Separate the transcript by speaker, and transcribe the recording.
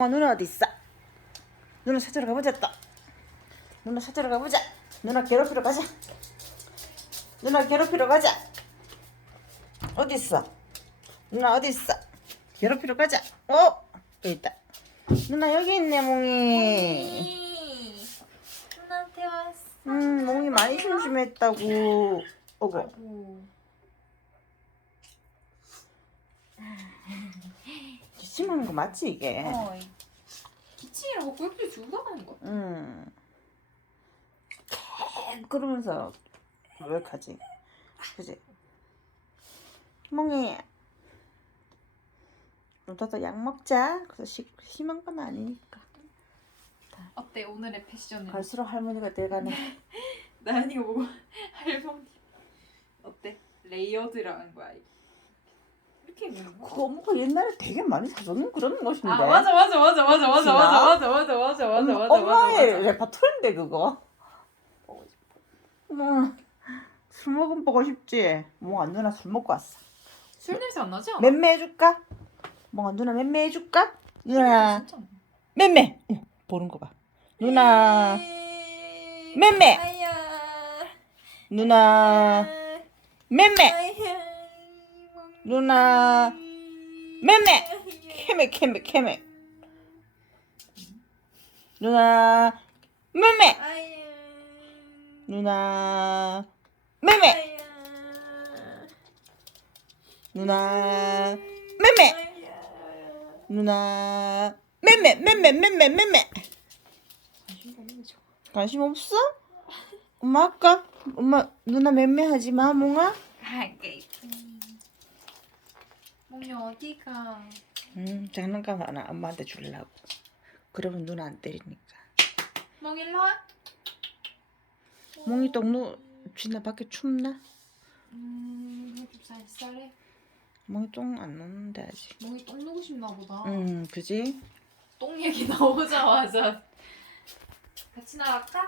Speaker 1: 어, 누나 어디 있어? 누나 찾으러 가보자 또. 누나 찾으러 가보자. 누나 괴롭히러 가자. 누나 괴롭히러 가자. 어디 있어? 누나 어디 있어? 괴롭히러 가자. 어? 여기 있다. 누나 여기 있네 몽이.
Speaker 2: 누나한테 왔어.
Speaker 1: 음 몽이 많이 심심했다고. 어구.
Speaker 2: 아이고.
Speaker 1: 심한 거 맞지 이게?
Speaker 2: 어. 기침이라고 꿀꿀 주고 가는 거.
Speaker 1: 음. 그러면서 왜 가지? 그지? 몽이 너도 약 먹자. 그래서 시, 심한 건 아니니까.
Speaker 2: 어때 오늘의 패션은?
Speaker 1: 갈수록 할머니가 돼가네.
Speaker 2: 나연이가 보고 할머니. 어때? 레이어드라는 거야 이거. 이렇게 거?
Speaker 1: 그거 엄마가 옛날에 되게 많이 사줬는 그런 옷인데.
Speaker 2: 아 맞아 맞아 맞아 맞아 맞아? 맞아 맞아 맞아 맞아 맞아 맞아
Speaker 1: 엄마의
Speaker 2: 맞아.
Speaker 1: 레파토리인데 그거. 뭐, 술 먹으면 보고 싶지. 뭐안 누나 술 먹고 왔어.
Speaker 2: 술 냄새 안 나지? 않아?
Speaker 1: 맴매 해줄까? 뭐 누나 맴매 해줄까? 누나
Speaker 2: 진짜.
Speaker 1: 맴매. 응, 보는 거 봐. 누나 맴매.
Speaker 2: 아야.
Speaker 1: 누나 맴매.
Speaker 2: 아야.
Speaker 1: 누나 맴매. 캐메 캐메 캐메. 누나 맴매. 누나 맴매. 누나 맴매. 누나 맴매 맴매 맴매 맴매. 관심 없어? 엄마 할까? 엄마 누나 맴매하지 마 몽아.
Speaker 2: 할게. 몽이 어디가?
Speaker 1: 음 장난감 하나 엄마한테 주려고. 그러면 누나 안 때리니까.
Speaker 2: 몽 일로 와.
Speaker 1: 몽이 똥누 지나 밖에 춥나?
Speaker 2: 음, 좀 쌀쌀해.
Speaker 1: 몽이 똥 안 놓는데 아직.
Speaker 2: 몽이 똥 누고 싶나 보다.
Speaker 1: 음 그지?
Speaker 2: 똥 얘기 나오자마자 같이 나갈까?